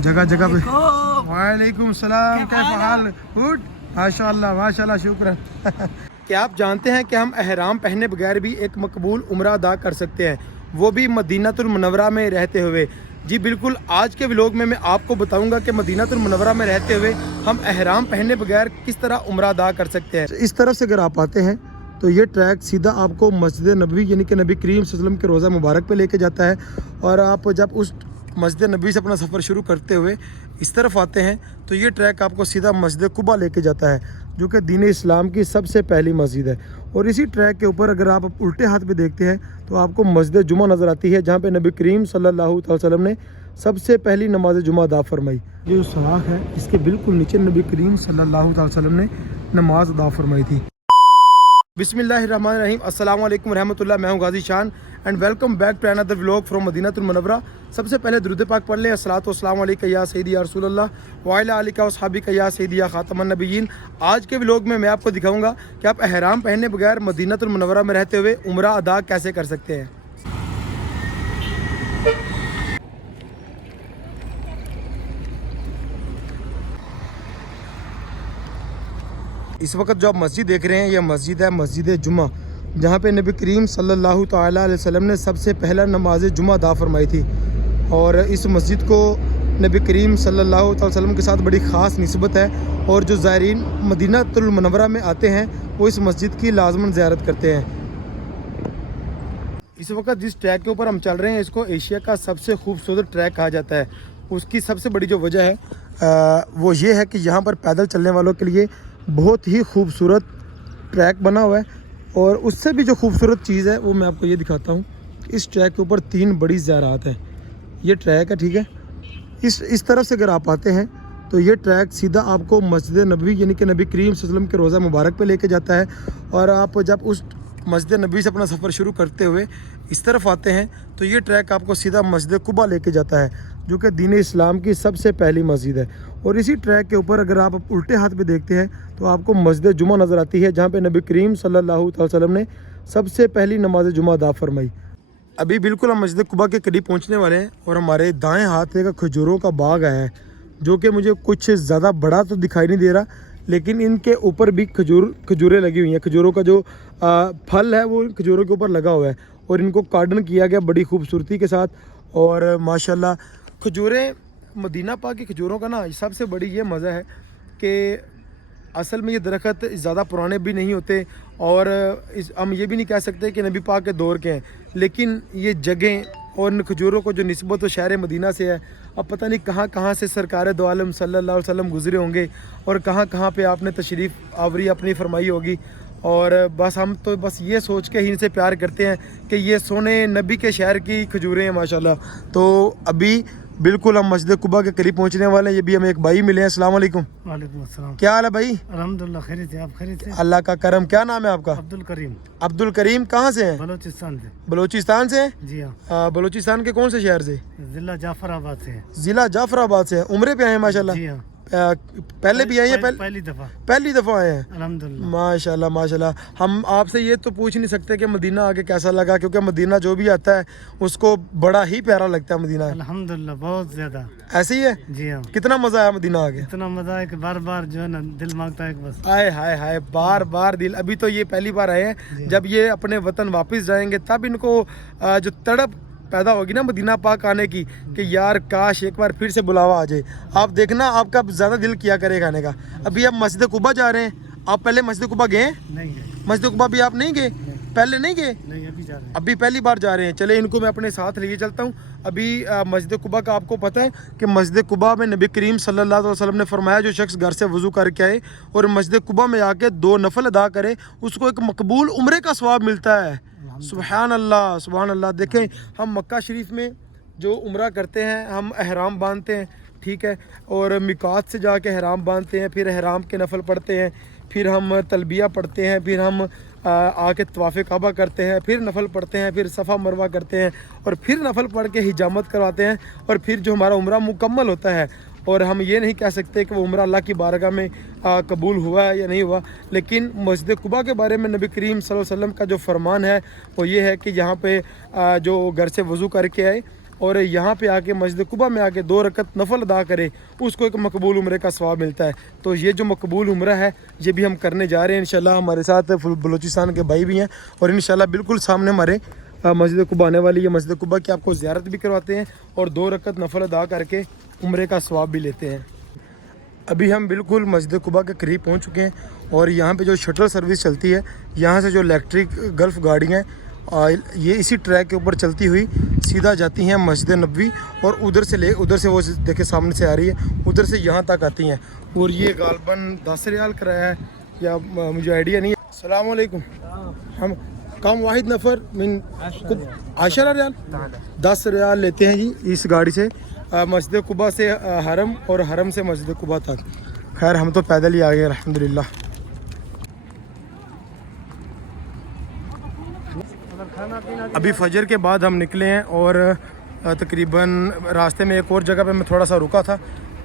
जगह जगह पे। वालेकुम सलाम, कैसा हाल? गुड, माशाल्लाह माशाल्लाह, शुक्र। क्या आप जानते हैं कि हम एहराम पहने बगैर भी एक मकबूल उम्रा अदा कर सकते हैं, वो भी मदीनातुल मुनव्वरा में रहते हुए? जी बिल्कुल, आज के व्लॉग में मैं आपको बताऊंगा कि मदीनातुल मुनव्वरा में रहते हुए हम एहराम पहने बगैर किस तरह उम्रा अदा कर सकते हैं। इस तरफ से अगर आप आते हैं तो ये ट्रैक सीधा आपको मस्जिद नबवी यानी कि नबी करीम सल्लल्लाहु अलैहि वसल्लम के रोज़ा मुबारक पे लेके जाता है। और आप जब उस मस्जिद नबवी से अपना सफ़र शुरू करते हुए इस तरफ आते हैं तो ये ट्रैक आपको सीधा मस्जिद कुबा लेके जाता है, जो कि दीन इस्लाम की सबसे पहली मस्जिद है। और इसी ट्रैक के ऊपर अगर आप उल्टे हाथ पे देखते हैं तो आपको मस्जिद जुमा नज़र आती है, जहाँ पे नबी करीम सल्लल्लाहु अलैहि वसल्लम ने सबसे पहली नमाज जुमा अदा फरमाई। ये जो सुराख है इसके बिल्कुल नीचे नबी करीम सल्लल्लाहु अलैहि वसल्लम ने नमाज अदा फरमाई थी। बिस्मिल्लाहिर्रहमानिर्रहीम, अस्सलाम वालेकुम रहमतुल्लाह। मैं हूं Ghazi Shan and welcome back to another vlog from Madinatul Munawwara. सबसे पहले दुरूद पाक पढ़ लें। अस्सलातु वस्सलामु अलैका या सय्यदी या रसूलल्लाह व अला आलिका व अस्हाबिका या सय्यदी या खातमन नबिय्यीन। आज के व्लॉग में मैं आपको दिखाऊंगा कि आप एहराम पहने बगैर मदीनातुल मुनव्वरा में रहते हुए उम्रा अदा कैसे कर सकते हैं। इस वक्त जो आप मस्जिद देख रहे हैं, यह मस्जिद है मस्जिद जुमा, जहाँ पे नबी करीम सल्लल्लाहु ताला अलैहि वसल्लम ने सबसे पहला नमाज जुमा अदा फरमाई थी। और इस मस्जिद को नबी करीम सल्लल्लाहु ताला अलैहि वसल्लम के साथ बड़ी ख़ास निस्बत है। और जो ज़ायरीन मदीनातुल मुनव्वरा में आते हैं वो इस मस्जिद की लाजमन ज़ियारत करते हैं। इस वक्त जिस ट्रैक के ऊपर हम चल रहे हैं इसको एशिया का सबसे खूबसूरत ट्रैक कहा जाता है। उसकी सबसे बड़ी जो वजह है वो ये है कि यहाँ पर पैदल चलने वालों के लिए बहुत ही खूबसूरत ट्रैक बना हुआ है। और उससे भी जो खूबसूरत चीज़ है वो मैं आपको ये दिखाता हूँ। इस ट्रैक के ऊपर 3 बड़ी ज़ियारत हैं। ये ट्रैक है, ठीक है। इस तरफ से अगर आप आते हैं तो ये ट्रैक सीधा आपको मस्जिद नबवी यानी कि नबी करीम सल्लल्लाहु अलैहि वसल्लम के रोज़ा मुबारक पे लेके जाता है। और आप जब उस मस्जिद नबवी से अपना सफ़र शुरू करते हुए इस तरफ आते हैं तो ये ट्रैक आपको सीधा मस्जिद कुबा लेके जाता है, जो कि दीन इस्लाम की सबसे पहली मस्जिद है। और इसी ट्रैक के ऊपर अगर आप उल्टे हाथ पे देखते हैं तो आपको मस्जिद जुमा नज़र आती है, जहाँ पे नबी करीम सल्लल्लाहु अलैहि वसल्लम ने सबसे पहली नमाज जुमा अदा फरमाई। अभी बिल्कुल हम मस्जिद कुबा के करीब पहुँचने वाले हैं और हमारे दाएँ हाथ एक खजूरों का बाग आया है, जो कि मुझे कुछ ज़्यादा बड़ा तो दिखाई नहीं दे रहा, लेकिन इनके ऊपर भी खजूरें लगी हुई हैं। खजूरों का जो फल है वो खजूरों के ऊपर लगा हुआ है और इनको गार्डन किया गया बड़ी खूबसूरती के साथ। और माशाल्लाह खजूरें, मदीना पाक की खजूरों का ना सबसे बड़ी ये मज़ा है कि असल में ये दरख्त ज़्यादा पुराने भी नहीं होते और हम ये भी नहीं कह सकते कि नबी पाक के दौर के हैं, लेकिन ये जगह और इन खजूरों को जो निस्बत तो शहर मदीना से है। अब पता नहीं कहाँ कहाँ से सरकार दो आलम सल्लल्लाहु अलैहि वसल्लम गुज़रे होंगे और कहाँ कहाँ पे आपने तशरीफ़ आवरी अपनी फरमाई होगी। और बस हम तो बस ये सोच के ही इनसे प्यार करते हैं कि ये सोने नबी के शहर की खजूरें हैं माशाल्लाह। तो अभी बिल्कुल हम मस्जिद कुबा के करीब पहुंचने वाले हैं। ये भी हमें एक भाई मिले हैं। अस्सलाम वालेकुम। वालेकुम अस्सलाम। क्या हाल है भाई? अल्हम्दुलिल्लाह खैरियत है, आप खैरियत है? अल्लाह का करम। क्या नाम है आपका? अब्दुल करीम। अब्दुल करीम। कहाँ से हैं? बलोचिस्तान से। बलोचिस्तान से? जी हाँ। बलोचिस्तान के कौन से शहर से? जिला जाफराबाद से। ज़िला जाफराबाद से। उम्रे पे आए हैं माशाल्लाह? जी हाँ। पहले भी आए हैं? पहली दफ़ा आए हैं? अल्हम्दुलिल्लाह माशाल्लाह माशाल्लाह। हम आपसे ये तो पूछ नहीं सकते कि मदीना आके कैसा लगा, क्योंकि मदीना जो भी आता है उसको बड़ा ही प्यारा लगता है मदीना। अल्हम्दुलिल्लाह बहुत ज़्यादा। ऐसे ही है? जी हाँ। कितना मज़ा आया मदीना आके? इतना मज़ा है कि बार बार जो है ना दिल मांगता है कि बस आए हाय हाय, बार बार दिल। अभी तो ये पहली बार आए हैं, जब ये अपने वतन वापस जाएंगे तब इनको जो तड़प पैदा होगी ना मदीना पाक आने की कि यार काश एक बार फिर से बुलावा आ जाए। आप देखना आपका ज़्यादा दिल किया करेगा आने का। अभी आप मस्जिद कुबा जा रहे हैं। आप पहले मस्जिद कुबा गए? नहीं गए। मस्जिद कुबा भी आप नहीं गए? पहले नहीं गए? नहीं, अभी जा रहे हैं। अभी पहली बार जा रहे हैं। चले इनको मैं अपने साथ लेके चलता हूँ। अभी मस्जिद कुबा का आपको पता है कि मस्जिद कुबा में नबी करीम सल्लल्लाहु अलैहि वसल्लम ने फरमाया जो शख्स घर से वज़ू करके आए और मस्जिद कुबा में आके 2 नफल अदा करे उसको एक मकबूल उम्रे का सवाब मिलता है। सुबहान अल्लाह सुबहान अल्लाह। देखें, हम मक्का शरीफ में जो उम्रा करते हैं हम एहराम बांधते हैं, ठीक है, और मिकात से जाके एहराम बांधते हैं, फिर एहराम के नफल पढ़ते हैं, फिर हम तलबिया पढ़ते हैं, फिर हम आके तवाफ़ काबा करते हैं, फिर नफल पढ़ते हैं, फिर सफ़ा मरवा करते हैं और फिर नफल पढ़ के हिजामत करवाते हैं और फिर जो हमारा उम्रा मुकम्मल होता है। और हम ये नहीं कह सकते कि वो उम्रा अल्लाह की बारगाह में कबूल हुआ है या नहीं हुआ, लेकिन मस्जिद कुबा के बारे में नबी करीम सल्लल्लाहु अलैहि वसल्लम का जो फरमान है वो ये है कि यहाँ पे जो घर से वज़ू करके आए और यहाँ पे आके मस्जिद कुबा में आके 2 रकत नफल अदा करे, उसको एक मकबूल उम्रे का सवाब मिलता है। तो ये जो मकबूल उम्रा है ये भी हम करने जा रहे हैं इंशाल्लाह। हमारे साथ बलूचिस्तान के भाई भी हैं और इंशाल्लाह बिल्कुल सामने हमारे मस्जिद कुबा आने वाली है। मस्जिद कुबा की आपको ज़ियारत भी करवाते हैं और 2 रकत नफल अदा करके उम्रे का सवाब भी लेते हैं। अभी हम बिल्कुल मस्जिद कुबा के करीब पहुंच चुके हैं और यहाँ पे जो शटल सर्विस चलती है, यहाँ से जो इलेक्ट्रिक गल्फ़ गाड़ियाँ ये इसी ट्रैक के ऊपर चलती हुई सीधा जाती हैं मस्जिद नबवी और उधर से वो देखे सामने से आ रही है, उधर से यहाँ तक आती हैं। और ये गालबन 10 रियाल कराया है या मुझे आइडिया नहीं है। अस्सलाम वालेकुम। हम कम वाहिद नफ़र मिन 10 रियाल 10 रियाल लेते हैं जी इस गाड़ी से मस्जिद कुबा से हरम और हरम से मस्जिद कुबा तक। खैर हम तो पैदल ही आ गए अल्हम्दुलिल्लाह। अभी फजर के बाद हम निकले हैं और तकरीबन रास्ते में एक और जगह पे मैं थोड़ा सा रुका था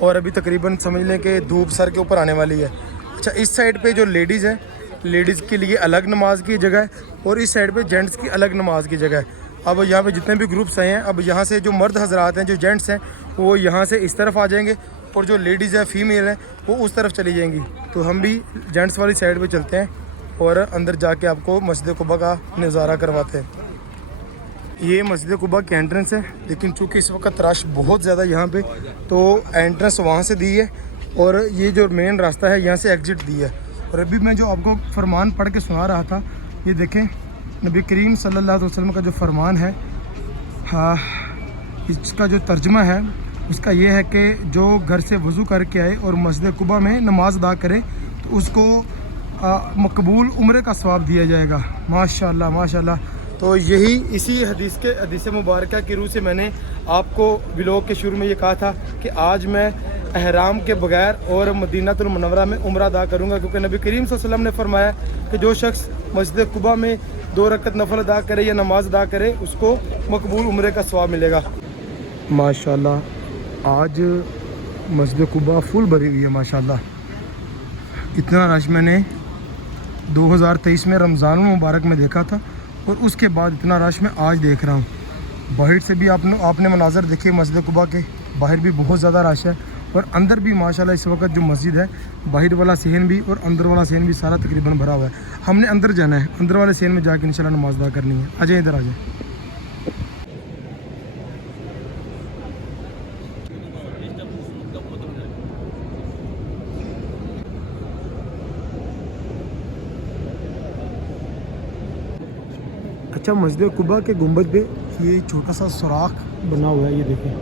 और अभी तकरीबन समझ लें कि धूप सर के ऊपर आने वाली है। अच्छा, इस साइड पे जो लेडीज़ है, लेडीज़ के लिए अलग नमाज की जगह है और इस साइड पे जेंट्स की अलग नमाज की जगह है। अब यहाँ पे जितने भी ग्रुप्स आए हैं, अब यहाँ से जो मर्द हजरात हैं, जो जेंट्स हैं, वो यहाँ से इस तरफ आ जाएंगे और जो लेडीज़ है, फीमेल हैं, वो उस तरफ चली जाएंगी। तो हम भी जेंट्स वाली साइड पे चलते हैं और अंदर जाके आपको मस्जिद कुबा का नज़ारा करवाते हैं। ये मस्जिद कुबा की एंट्रेंस है, लेकिन चूँकि इस वक्त रश बहुत ज़्यादा यहाँ पे, तो एंट्रेंस वहाँ से दी है और ये जो मेन रास्ता है यहाँ से एग्ज़िट दी है। और अभी मैं जो आपको फरमान पढ़ के सुना रहा था, ये देखें नबी करीम सल्लल्लाहु अलैहि वसल्लम का जो फरमान है, हाँ, इसका जो तर्जुमा है उसका ये है कि जो घर से वज़ू करके आए और मस्जिद कुबा में नमाज अदा करे तो उसको मकबूल उम्रे का सवाब दिया जाएगा। माशाल्लाह माशाल्लाह। तो यही इसी हदीस मुबारक की रूह से मैंने आपको व्लॉग के शुरू में ये कहा था कि आज मैं एहराम के बगैर और मदीनातुल मुनव्वरा में उम्रा अदा करूँगा, क्योंकि नबी करीम सल्लल्लाहु अलैहि वसल्लम ने फरमाया कि जो शख्स मस्जिद कुबा में 2 रकत नफल अदा करे या नमाज अदा करे उसको मकबूल उम्रे का सवाब मिलेगा। माशाल्लाह आज मस्जिद कुबा फुल भरी हुई है माशाल्लाह। इतना रश मैंने 2023 में रमज़ान मुबारक में देखा था और उसके बाद इतना रश मैं आज देख रहा हूँ। बाहर से भी आपने मनाज़र देखे, मस्जिद कुबा के बाहर भी बहुत ज़्यादा रश है और अंदर भी माशाल्लाह इस वक्त जो मस्जिद है, बाहर वाला सहन भी और अंदर वाला सहन भी सारा तकरीबन भरा हुआ है। हमने अंदर जाना है, अंदर वाले सहन में जाकर इंशाल्लाह नमाज अदा करनी है। आ जाए इधर आ जाए। अच्छा, मस्जिद कुबा के गुंबद पे ये छोटा सा सुराख बना हुआ है, ये देखें।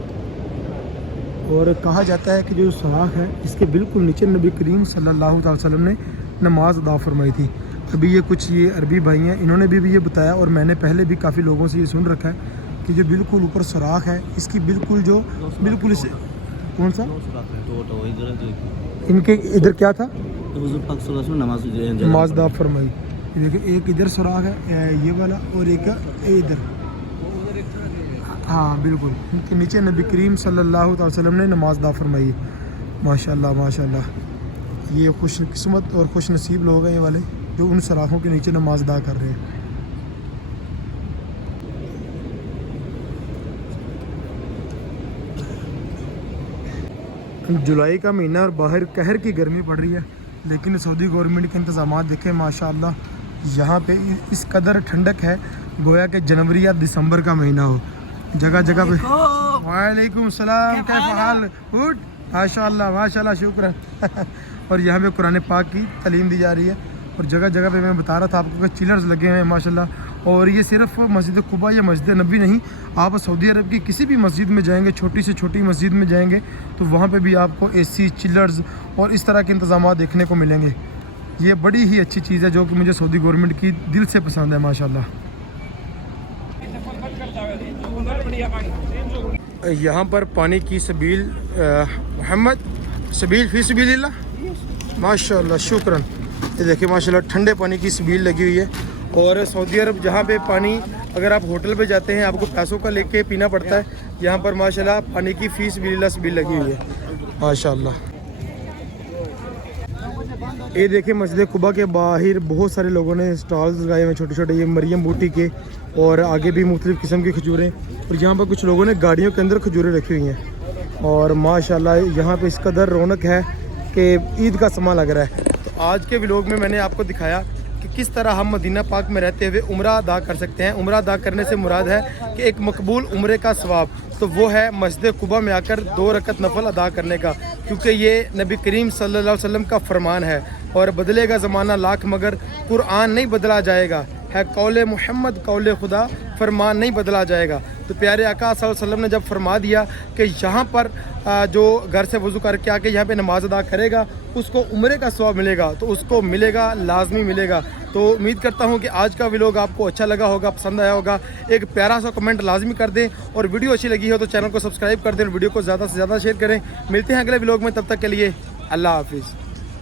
और कहा जाता है कि जो सुराख है इसके बिल्कुल नीचे नबी करीम सल्लल्लाहु अलैहि वसल्लम ने नमाज अदा फरमाई थी। अभी ये कुछ ये अरबी भाई हैं, इन्होंने भी ये बताया और मैंने पहले भी काफ़ी लोगों से ये सुन रखा है कि जो बिल्कुल ऊपर सुराख है इसकी बिल्कुल इसे कौन सा इनके इधर क्या था नमाज अदा फरमाई। देखिए एक इधर सुराख है ये वाला और एक इधर, हाँ बिल्कुल इनके नीचे नबी करीम सल्लल्लाहु अलैहि वसल्लम ने नमाज अदा फरमाई। माशाल्लाह माशाल्लाह। ये खुशकिस्मत और खुश नसीब लोग हैं ये वाले जो उन सराखों के नीचे नमाज अदा कर रहे हैं। जुलाई का महीना और बाहर कहर की गर्मी पड़ रही है, लेकिन सऊदी गवर्नमेंट के इंतज़ाम देखें माशाल्लाह। यहाँ पे इस कदर ठंडक है गोया कि जनवरी या दिसंबर का महीना हो। जगह जगह पे वालेकुम सलाम, कैसा हाल? गुड माशाल्लाह माशाल्लाह, शुक्र और यहाँ पे कुरान पाक की तालीम दी जा रही है और जगह जगह पे मैं बता रहा था आपको कि चिलर्स लगे हैं माशाल्लाह। और ये सिर्फ मस्जिद कुबा या मस्जिद नबी नहीं, आप सऊदी अरब की किसी भी मस्जिद में जाएंगे, छोटी से छोटी मस्जिद में जाएंगे तो वहाँ पे भी आपको एसी, चिलर्स और इस तरह के इंतज़ाम देखने को मिलेंगे। ये बड़ी ही अच्छी चीज़ है जो कि मुझे सऊदी गवर्नमेंट की दिल से पसंद है माशाल्लाह। यहाँ पर पानी की सबील मोहम्मद सबील फ़ी सबीलिल्लाह माशाल्लाह, शुक्रन। ये देखिए माशाल्लाह ठंडे पानी की सबील लगी हुई है। और सऊदी अरब जहाँ पे पानी अगर आप होटल पे जाते हैं आपको पैसों का लेके पीना पड़ता है, यहाँ पर माशाल्लाह पानी की फ़ी सबीलिल्लाह सबील लगी हुई है माशाल्लाह। ये देखिए मस्जिद कुबा के बाहर बहुत सारे लोगों ने स्टॉल्स लगाए हुए छोटे छोटे, ये मरियम बूटी के और आगे भी मुख्तलिफ़ किस्म की खजूरें और यहाँ पर कुछ लोगों ने गाड़ियों के अंदर खजूरें रखी हुई हैं और माशाल्लाह यहाँ पे इस कदर रौनक है कि ईद का समा लग रहा है। तो आज के व्लॉग में मैंने आपको दिखाया कि किस तरह हम मदीना पाक में रहते हुए उम्रा अदा कर सकते हैं। उम्रा अदा करने से मुराद है कि एक मकबूल उम्रे का सवाब, तो वो है मस्जिद कुबा में आकर 2 रकत नफल अदा करने का, क्योंकि ये नबी करीम सल्लल्लाहु अलैहि वसल्लम का फरमान है। और बदलेगा ज़माना लाख मगर कुरान नहीं बदला जाएगा, है कौले मोहम्मद कौले खुदा, फरमान नहीं बदला जाएगा। तो प्यारे आका सल्लल्लाहु अलैहि वसल्लम ने जब फरमा दिया कि यहाँ पर जो घर से वज़ू करके आके यहाँ पे नमाज अदा करेगा उसको उम्रे का सवाब मिलेगा, तो उसको मिलेगा, लाजमी मिलेगा। तो उम्मीद करता हूँ कि आज का व्लॉग आपको अच्छा लगा होगा, पसंद आया होगा। एक प्यारा सा कमेंट लाजमी कर दें और वीडियो अच्छी लगी हो तो चैनल को सब्सक्राइब कर दें और वीडियो को ज़्यादा से ज़्यादा शेयर करें। मिलते हैं अगले व्लॉग में, तब तक के लिए अल्लाह हाफिज़।